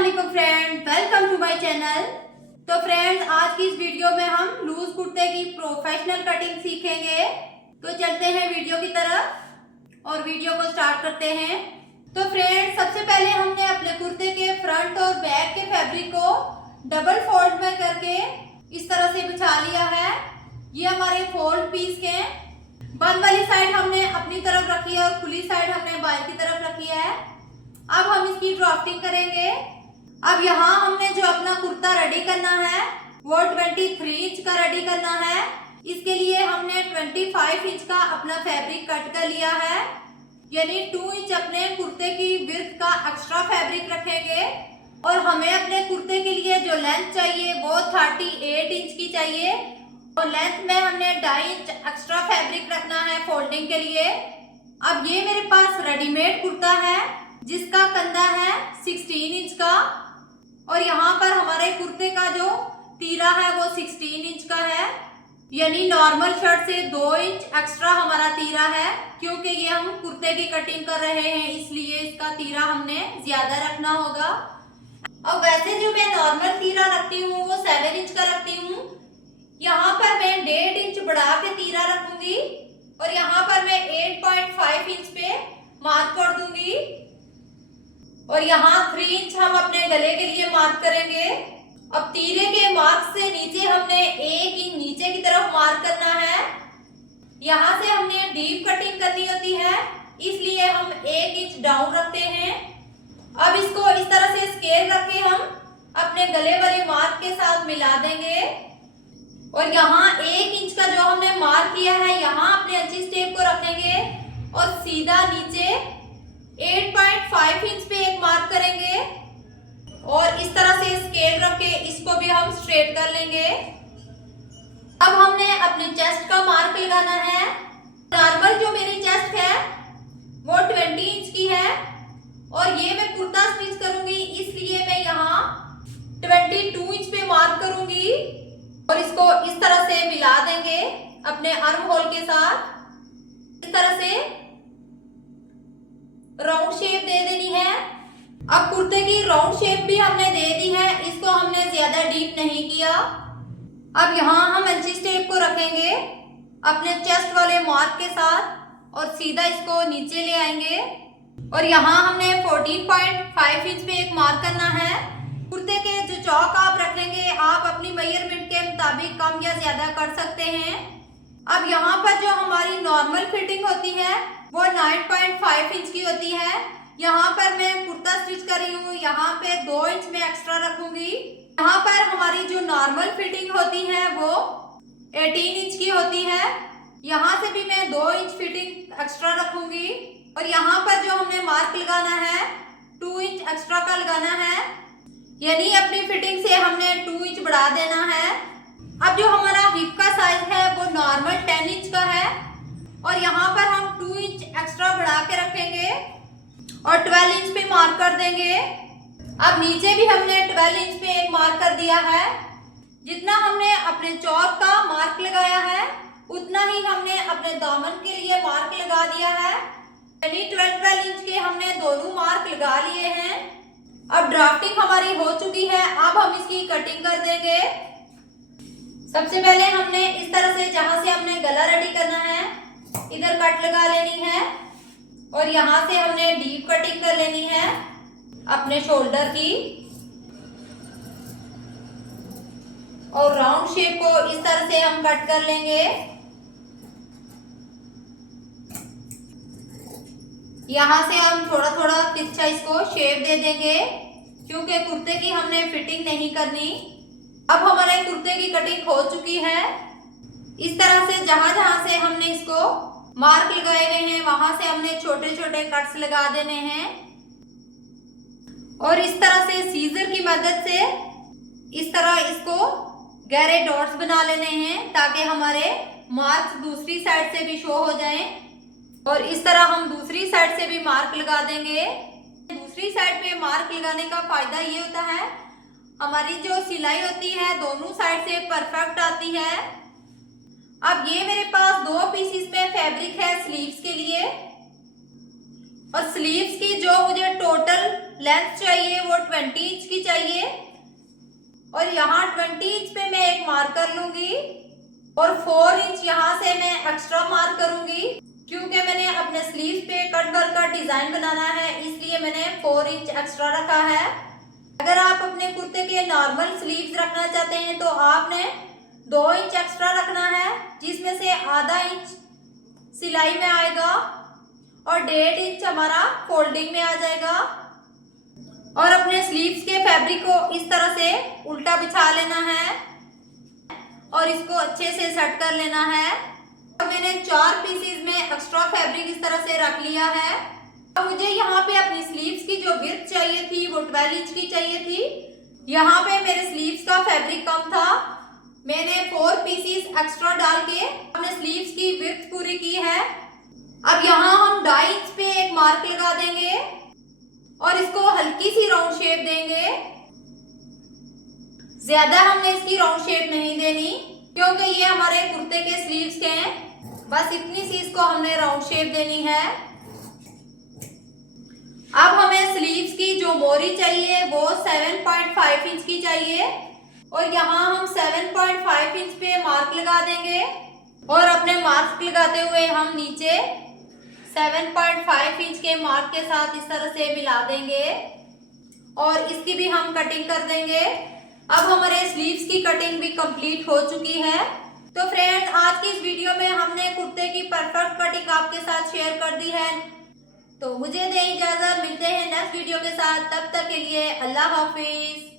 वालेकुम friends, welcome to my channel. तो friends, आज की इस वीडियो में हम लूज कुर्ते की प्रोफेशनल कटिंग सीखेंगे। तो चलते हैं वीडियो की तरफ और वीडियो को स्टार्ट करते हैं। तो फ्रेंड्स, सबसे पहले हमने अपने कुर्ते के फ्रंट और बैक के फैब्रिक को डबल फोल्ड में करके इस तरह से बिछा लिया है। ये हमारे फोल्ड पीस के बंद वाली साइड हमने अपनी तरफ रखी है और खुली साइड हमने बाहर की तरफ रखी है। अब हम इसकी ड्राफ्टिंग करेंगे। अब यहाँ हमने जो अपना कुर्ता रेडी करना है वो 23 इंच का रेडी करना है। इसके लिए हमने 25 इंच का अपना फैब्रिक कट कर लिया है, यानी 2 इंच अपने कुर्ते की विड्थ का एक्स्ट्रा फैब्रिक रखेंगे। और हमें अपने कुर्ते के लिए जो लेंथ चाहिए वो 38 इंच की चाहिए और लेंथ में हमने 2.5 इंच एक्स्ट्रा फैब्रिक रखना है फोल्डिंग के लिए। अब ये मेरे पास रेडीमेड कुर्ता है जिसका कंधा है 16 इंच का और यहाँ पर हमारे कुर्ते का जो तीरा है वो 16 इंच का है, यानी नॉर्मल शर्ट से 2 इंच एक्स्ट्रा हमारा तीरा है। क्योंकि ये हम कुर्ते की कटिंग कर रहे हैं इसलिए इसका तीरा हमने ज्यादा रखना होगा। अब वैसे जो मैं नॉर्मल तीरा रखती हूँ वो 7 इंच का रखती हूँ। यहाँ पर मैं 1.5 इंच बढ़ा के तीरा रखूंगी और यहाँ पर मैं 8.5 इंच पे मार्क कर दूंगी और यहाँ 3 इंच हम अपने गले के लिए मार्क करेंगे। अब तीरे के मार्क से नीचे हमने 1 इंच नीचे की तरफ मार्क करना है। यहाँ से हमने डीप कटिंग करनी होती है इसलिए हम 1 इंच डाउन रखते हैं। अब इसको इस तरह से स्केल रख के हम अपने गले वाले मार्क के साथ मिला देंगे और यहाँ 1 इंच का जो हमने मार्क किया है यहाँ अपने अंची टेप को रखेंगे और सीधा नीचे 8.5 इंच पे एक मार्क करेंगे और इस तरह से स्केल रख के इसको भी हम स्ट्रेट कर लेंगे। अब हमने अपनी चेस्ट का मार्क लगाना है। नॉर्मल जो मेरी चेस्ट है वो 20 इंच की है और ये मैं कुर्ता स्टिच करूंगी इसलिए मैं यहाँ 22 इंच पे मार्क करूंगी और इसको इस तरह से मिला देंगे अपने आर्म होल के साथ। इस तरह से राउंड शेप दे देनी है। अब कुर्ते की राउंड शेप भी हमने दे दी है, इसको हमने ज्यादा डीप नहीं किया। अब यहाँ हम अंची टेप को रखेंगे अपने चेस्ट वाले मार्क के साथ और सीधा इसको नीचे ले आएंगे और यहाँ हमने 14.5 इंच पे एक मार्क करना है। कुर्ते के जो चौक आप रखेंगे आप अपनी मेजरमेंट के मुताबिक कम या ज्यादा कर सकते हैं। अब यहाँ पर जो हमारी नॉर्मल फिटिंग होती है वो 9.5 इंच की होती है। यहाँ पर मैं कुर्ता स्टिच कर रही हूँ, यहाँ पे 2 इंच में एक्स्ट्रा रखूंगी। यहाँ पर हमारी जो नॉर्मल फिटिंग होती है वो 18 इंच की होती है, यहाँ से भी मैं 2 इंच फिटिंग एक्स्ट्रा रखूंगी और यहाँ पर जो हमने मार्क लगाना है 2 इंच एक्स्ट्रा का लगाना है, यानी अपनी फिटिंग से हमने 2 इंच बढ़ा देना है। अब जो हमारा हिप का साइज है वो नॉर्मल 10 इंच का है और यहाँ पर हम 2 इंच एक्स्ट्रा बढ़ा के रखेंगे और 12 इंच पे मार्क कर देंगे। अब नीचे भी हमने 12 इंच पे एक मार्क कर दिया है। जितना हमने अपने चौक का मार्क लगाया है उतना ही हमने अपने दामन के लिए मार्क लगा दिया है, यानी 12 इंच के हमने दोनों मार्क लगा लिए हैं। अब ड्राफ्टिंग हमारी हो चुकी है, अब हम इसकी कटिंग कर देंगे। सबसे पहले हमने इस तरह से जहां से हमने गला रेडी करना है इधर कट लगा लेनी है और यहाँ से हमने डीप कटिंग कर लेनी है अपने शोल्डर की और राउंड शेप को इस तरह से हम कट कर लेंगे। यहाँ से हम थोड़ा थोड़ा तिरछा इसको शेप दे देंगे क्योंकि कुर्ते की हमने फिटिंग नहीं करनी। अब हमारे कुर्ते की कटिंग हो चुकी है। इस तरह से जहां जहां से हमने इसको मार्क लगाए गए हैं वहां से हमने छोटे छोटे कट्स लगा देने हैं और इस तरह से सीजर की मदद से इस तरह इसको गहरे डॉट्स बना लेने हैं ताकि हमारे मार्क्स दूसरी साइड से भी शो हो जाएं और इस तरह हम दूसरी साइड से भी मार्क लगा देंगे। दूसरी साइड पे मार्क लगाने का फायदा ये होता है हमारी जो सिलाई होती है दोनों साइड से परफेक्ट आती है। अब ये मेरे पास 2 पीसीस में फैब्रिक है स्लीव्स के लिए और स्लीव्स की जो मुझे टोटल लेंथ चाहिए वो 20 इंच की और यहाँ 20 इंच पे मैं एक मार्क कर लूंगी और 4 इंच यहाँ से मैं एक्स्ट्रा मार्क करूंगी, क्योंकि मैंने अपने स्लीव पे कट वर्क का डिजाइन बनाना है, इसलिए मैंने 4 इंच एक्स्ट्रा रखा है। अगर आप अपने कुर्ते के नॉर्मल स्लीव्स रखना चाहते हैं तो आपने 2 इंच एक्स्ट्रा रखना है, जिसमें से आधा इंच सिलाई में आएगा और 1.5 इंच हमारा फोल्डिंग में आ जाएगा। और अपने स्लीव्स के फैब्रिक को इस तरह से उल्टा बिछा लेना है और इसको अच्छे से सेट कर लेना है। और मैंने 4 पीसेस में एक्स्ट्रा फैब्रिक इस तरह से रख लिया है। और मुझे यहाँ पे अपनी स्लीव्स की जो विड्थ चाहिए थी वो 12 इंच की चाहिए थी। यहाँ पे मेरे स्लीव्स का फैब्रिक कम था, मैंने 4 पीसेस एक्स्ट्रा डाल के अपने स्लीव्स की विड्थ पूरी की है। अब यहाँ हम 2.5 इंच पे एक मार्क लगा देंगे और इसको हल्की सी राउंड शेप देंगे। ज्यादा हमने इसकी राउंड शेप नहीं देनी, क्योंकि ये हमारे कुर्ते के स्लीव्स के हैं, बस इतनी सी इसको हमने राउंड शेप देनी है। अब हमें स्लीव्स की जो मोरी चाहिए वो 7.5 इंच की चाहिए और यहाँ हम 7.5 इंच पे मार्क लगा देंगे और अपने मार्क लगाते हुए हम नीचे 7.5 इंच के मार्क के साथ इस तरह से मिला देंगे और इसकी भी हम कटिंग कर देंगे। अब हमारे स्लीव्स की कटिंग भी कंप्लीट हो चुकी है। तो फ्रेंड्स, आज की इस वीडियो में हमने कुर्ते की परफेक्ट कटिंग आपके साथ शेयर कर दी है। तो मुझे दें इजाजत, मिलते हैं नेक्स्ट वीडियो के साथ, तब तक के लिए अल्लाह हाफिज।